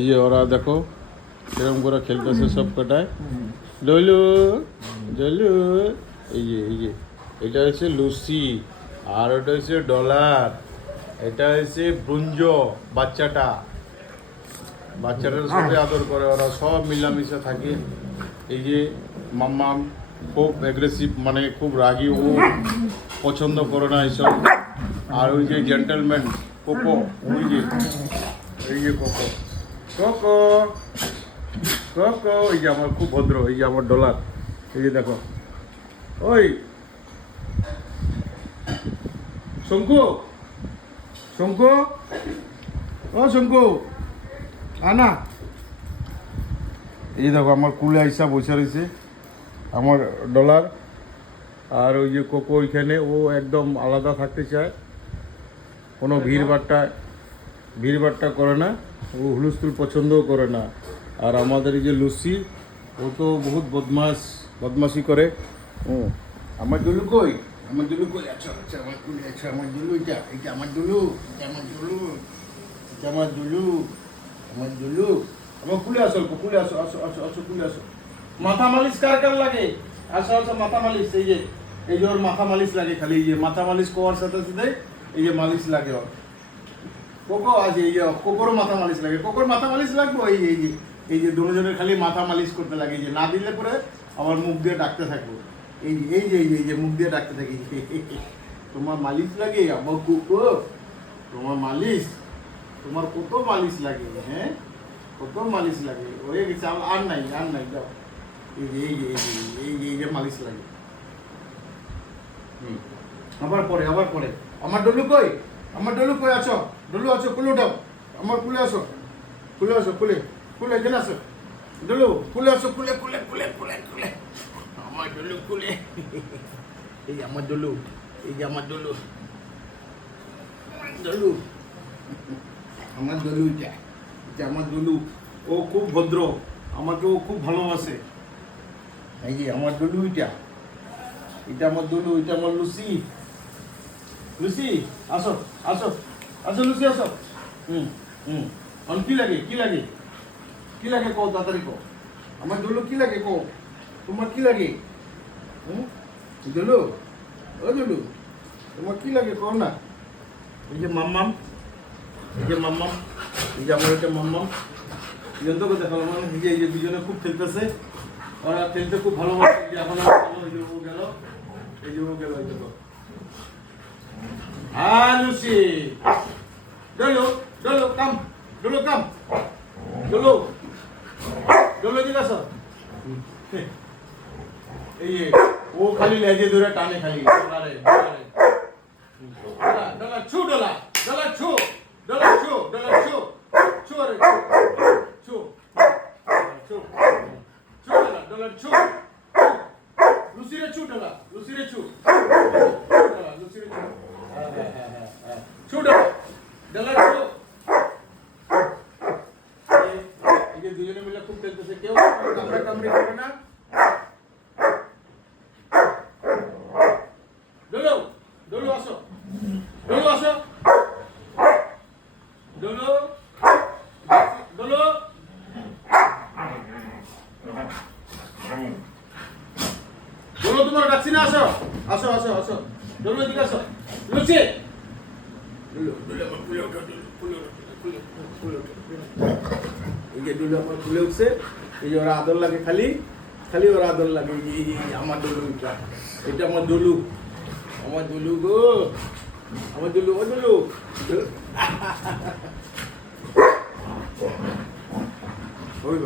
এই যে ওরা দেখো এরকম করে খেলতেছে সব কটায়। ডলু ডলু, এই যে এটা হচ্ছে লুসি, আর ওটা হচ্ছে ডলার, এটা হচ্ছে ব্রুঞ্জ। বাচ্চাটার সাথে আদর করে ওরা, সব মিলামিশে থাকে। এই যে মাম্মাম খুব অ্যাগ্রেসিভ, মানে খুব রাগী, ও পছন্দ করে না এইসব। আর ওই যে জেন্টেলম্যান কোকো, ওই যে এই যে কোকো কোকো কোকো, এই যে আমার খুব ভদ্র, এই যে আমার ডলার। এই যে দেখো, ওই শঙ্কু শঙ্কু, ও শঙ্কু আনা। এই দেখো আমার কুলে আইসা বসে রয়েছে আমার ডলার। আর ওই যে কোকো ওইখানে, ও একদম আলাদা থাকতে চায়, কোনো ভিড়ভাট্টা করে না, ও হুলস্থুল পছন্দও করে না। আর আমাদের এই যে লুসি, ও তো বহুত বদমাশি করে। আমার দুলু কই, আমার দুলু কই, আচ্ছা আচ্ছা আমার কুলে, আচ্ছা আমার দুলু, এটা আমার দুলু, এটা আমার দুলু, এটা আমার দুলু, আমার দুলু। আমার কুলে আসো, কুলে আসো, আসো আসো আসো, কুলে আসো। মাথা মালিশ কার লাগে? আসো আসো, মাথা মালিশ। এই যে ওর মাথা মালিশ লাগে খালি, এই যে মাথা মালিশ কোয়ার সাথে সাথে এই যে মালিশ লাগে ওর। কোকো আছে, এই যে কোকোরও মাথা মালিশ লাগে। কোকোর মাথা মালিশ লাগবে, এই যে দুজনের খালি মাথা মালিশ করতে লাগে। এই যে না দিলে পরে আমার মুখ দিয়ে ডাকতে থাকবো। এই যে মুখ দিয়ে ডাকতে থাকি, তোমার মালিশ লাগে আমার কোকো, তোমার মালিশ, তোমার কত মালিশ লাগে, হ্যাঁ কত মালিশ লাগে। হয়ে গেছে, আর নাই যাও। এই যে মালিশ লাগে। আবার পরে আমার ডলু কই, আমার ডলু কই, আছো ডলু, আছো কুলে উঠাও, আমার কুলে আসো, কুলে এখানে আসো ডলু, কুলে আসো, কুলে আমার ডলু কুলে। এই আমার ডলু, এই যে আমার ডলু, আমার ডলু, এটা আমার ডলু। ও খুব ভদ্র, আমাকে ও খুব ভালোবাসে। এই যে আমার ডলু, এটা আমার ডলু, এটা আমার লুসি। আসো আসো আসো লুসি, আসো। কি লাগে কো, তাড়াতাড়ি কো। আমার ডলু কি লাগে কো, তোমার কি লাগে? ডলু, ও ডলু, তোমার কি লাগে কো না। এই যে মাম্মাম, এই যে আমার এটা মাম্মাম। দুজন তো দেখালাম, এই যে দুজনে খুব খেলতেছে, ওরা খেলতে খুব ভালোবাসে। যে এখন এই যে ও গেল, এই দেখো। হ্যাঁ লুসি, ডলু কাম, ডলু জিজ্ঞাসা। এই যে ও খালি লেজে ধরে টানে, খালি ডলার ছু, ডলার ছু, লুসিরে ছু, লুসিরে ছু, ডলার ছু। এই যে দুজনে মিলে খুব খেলতেছে, কেউ কামড়ি করে না। ডলু আসো, ডলু তোমার ডাকছি না, আসো ডলু এদিকে আসো। লুচি, এই যে ডলু আমার খুলে উঠছে। এই যে ওরা আদর লাগে, খালি ওরা আদর লাগে। এই আমার ডলু, এটা আমার ডলু, গো, আমার ডলু, ও ডলু। হইল।